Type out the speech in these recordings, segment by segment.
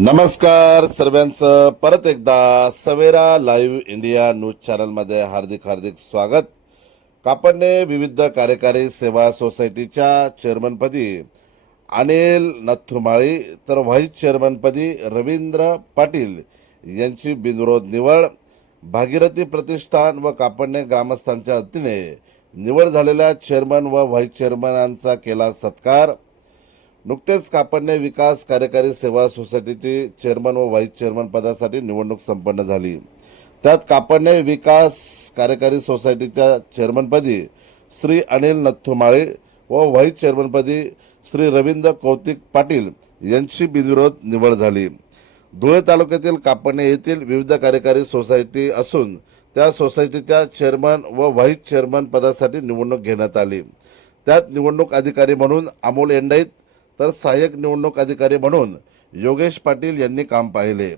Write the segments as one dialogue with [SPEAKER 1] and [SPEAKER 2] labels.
[SPEAKER 1] नमस्कार सर्वांचं. परत एकदा सवेरा लाईव्ह इंडिया न्यूज चॅनलमध्ये हार्दिक हार्दिक स्वागत. कापडने विविध कार्यकारी सेवा सोसायटीच्या चेअरमनपदी अनिल नथुमाळी तर व्हाईस चेअरमनपदी रवींद्र पाटील यांची बिनविरोध निवड भागीरथी प्रतिष्ठान व कापडणे ग्रामस्थांच्या वतीने निवड झालेल्या चेअरमन व व्हाईस चेअरमनांचा केला सत्कार. नुकतेच कापडणे विकास कार्यकारी सेवा सोसायटीची चेअरमन व व्हाईस चेअरमन पदासाठी निवडणूक संपन्न झाली. त्यात कापडणे विकास कार्यकारी सोसायटीच्या चेअरमनपदी श्री अनिल नथुमाळे व व्हाईस चेअरमनपदी श्री रवींद्र कौतिक पाटील यांची बिनविरोध निवड झाली. धुळे तालुक्यातील कापडणे येथील विविध कार्यकारी सोसायटी असून त्या सोसायटीच्या चेअरमन व व्हाईस चेअरमन पदासाठी निवडणूक घेण्यात आली. त्यात निवडणूक अधिकारी म्हणून अमोल एंडाईत तर सहाय्यक निवडणूक अधिकारी म्हणून योगेश पाटील यांनी काम पाहिले.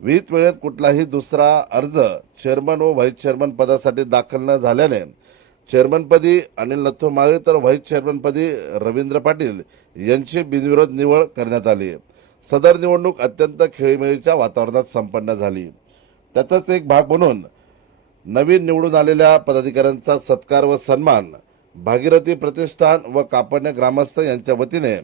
[SPEAKER 1] विहित वेळेत कुठलाही दुसरा अर्ज चेअरमन व व्हाईस चेअरमन पदासाठी दाखल न झाल्याने चेअरमनपदी अनिल नथू माळे तर व्हाईस चेअरमनपदी रवींद्र पाटील यांची बिनविरोध निवड करण्यात आली. सदर निवडणूक अत्यंत खेळीमेळीच्या वातावरणात संपन्न झाली. त्याचाच एक भाग म्हणून नवीन निवडून आलेल्या पदाधिकाऱ्यांचा सत्कार व सन्मान भागीरथी प्रतिष्ठान व कापडणे ग्रामस्थ यांच्या वतीने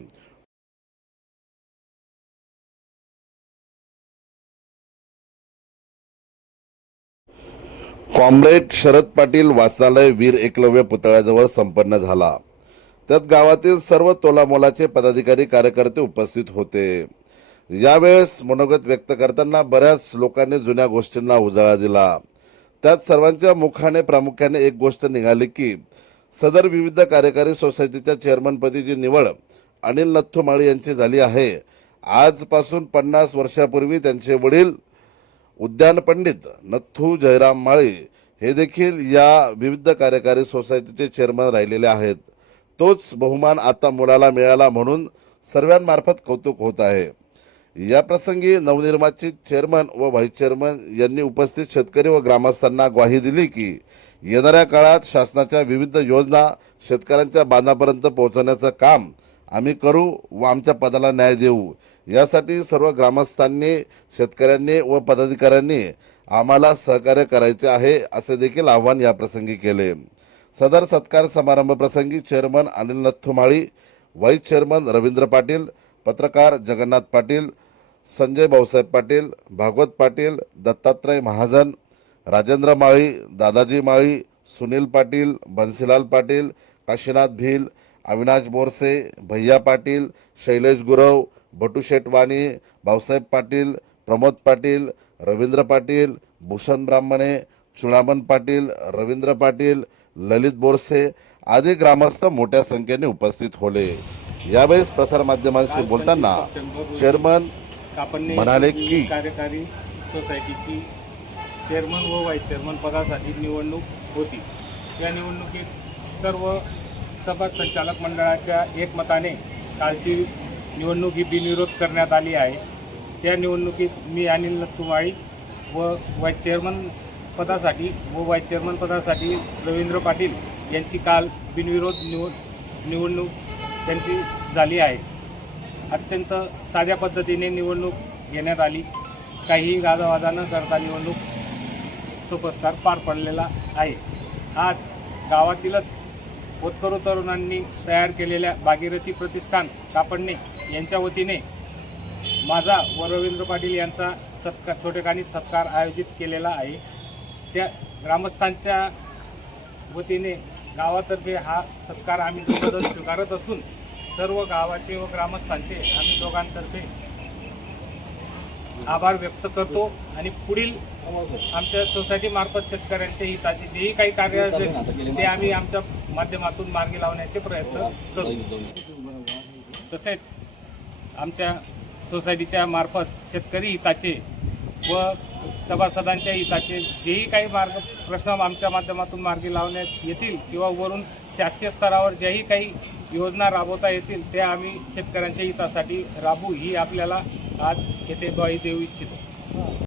[SPEAKER 1] कॉम्रेड शरद पाटील वाचनालय वीर एकलव्य पुतळ्याजवळ संपन्न झाला. त्यात गावातील सर्व तोलामोलाचे पदाधिकारी कार्यकर्ते उपस्थित होते. यावेळेस मनोगत व्यक्त करताना बऱ्याच लोकांनी जुन्या गोष्टींना उजाळा दिला. त्यात सर्वांच्या मुखाने प्रामुख्याने एक गोष्ट निघाली की सदर विविध कार्यकारी सोसायटीच्या चेअरमनपदीची निवड अनिल नथ्थुमाळी यांची झाली आहे. आजपासून पन्नास वर्षापूर्वी त्यांचे वडील उद्यान पंडित नथू जयराम माळी हे देखील या विविध कार्यकारी सोसायटीचे चेअरमन राहिलेले आहेत. तोच बहुमान आता मुलाला मिळाला म्हणून सर्वांमार्फत कौतुक होत आहे. या प्रसंगी नवनिर्माचित चेअरमन व व्हाईस चेअरमन यांनी उपस्थित शेतकरी व ग्रामस्थांना ग्वाही दिली की येणाऱ्या काळात शासनाच्या विविध योजना शेतकऱ्यांच्या बांधापर्यंत पोहोचवण्याचं काम आम्ही करू व आमच्या पदाला न्याय देऊ. यासाठी सर्व ग्रामस्थांनी शेतकऱ्यांनी व पदाधिकाऱ्यांनी आम्हाला सहकार्य करायचे आहे असे देखील आवाहन या प्रसंगी केले. सदर सत्कार समारंभ प्रसंगी chairman Anil Nathumali vice chairman Ravindra Patil पत्रकार जगन्नाथ पाटील संजय भाऊसाहेब पाटील भागवत पाटील दत्तात्रय महाजन राजेंद्र माळी दादाजी माळी सुनील पाटील बन्सीलाल पाटील काशीनाथ भिल अविनाश बोरसे भैया पाटील शैलेश गुरव बटूशेठ वाणी भाऊसाहेब पाटील प्रमोद पाटील रवींद्र पाटील भूषण ब्राह्मणे चुडामन पाटील रवींद्र पाटील ललित बोरसे आदी ग्रामस्थ मोठ्या संख्येने उपस्थित होते यावेळेस प्रसारमाध्यमांशी बोलताना चेअरमन म्हणाले की-
[SPEAKER 2] कार्यकारी सोसायटीची चेअरमन व व्हाईस चेअरमन पदासाठी निवडणूक होती. या निवडणुकीत सर्व सभा संचालक मंडळाच्या एकमताने कालची निवडणूक ही बिनविरोध करण्यात आली आहे. त्या निवडणुकीत मी अनिल नथुमाळी व वाईस चेअरमन पदासाठी व वाईस चेअरमन पदासाठी रवींद्र पाटील यांची काल बिनविरोध निवड निवडणूक त्यांची झाली आहे. अत्यंत साध्या पद्धतीने निवडणूक घेण्यात आली. काही गाजावाजा न करता निवडणूक सुपस्कार पार पडलेला आहे. आज गावातीलच होतकरू तरुणांनी तयार केलेल्या भागीरथी प्रतिष्ठान कापडणे यांच्या वतीने माझा व रवींद्र पाटील यांचा सत्कार छोटेखानी सत्कार आयोजित केलेला आहे. त्या ग्रामस्थांच्या वतीने गावातर्फे हा सत्कार आम्ही दोघं स्वीकारत असून सर्व गावाचे व ग्रामस्थांचे आम्ही दोघांतर्फे आभार व्यक्त करतो आणि पुढील आमच्या सोसायटी मार्फत शेतकऱ्यांच्या हिताचे जेही काही कार्य असेल ते आम्ही आमच्या माध्यमातून मार्गी लावण्याचे प्रयत्न करू. तसेच आमच्या सोसायटीच्या मार्फत शेतकरी हिताचे व सभासदांच्या हिताचे जेही काही मार्ग प्रश्न आमच्या माध्यमातून मार्गी लावण्यात येतील किंवा वरून शासकीय स्तरावर ज्याही काही योजना राबवता येतील त्या आम्ही शेतकऱ्यांच्या हितासाठी राबू ही आपल्याला आज येथे ग्वाही देऊ इच्छितो.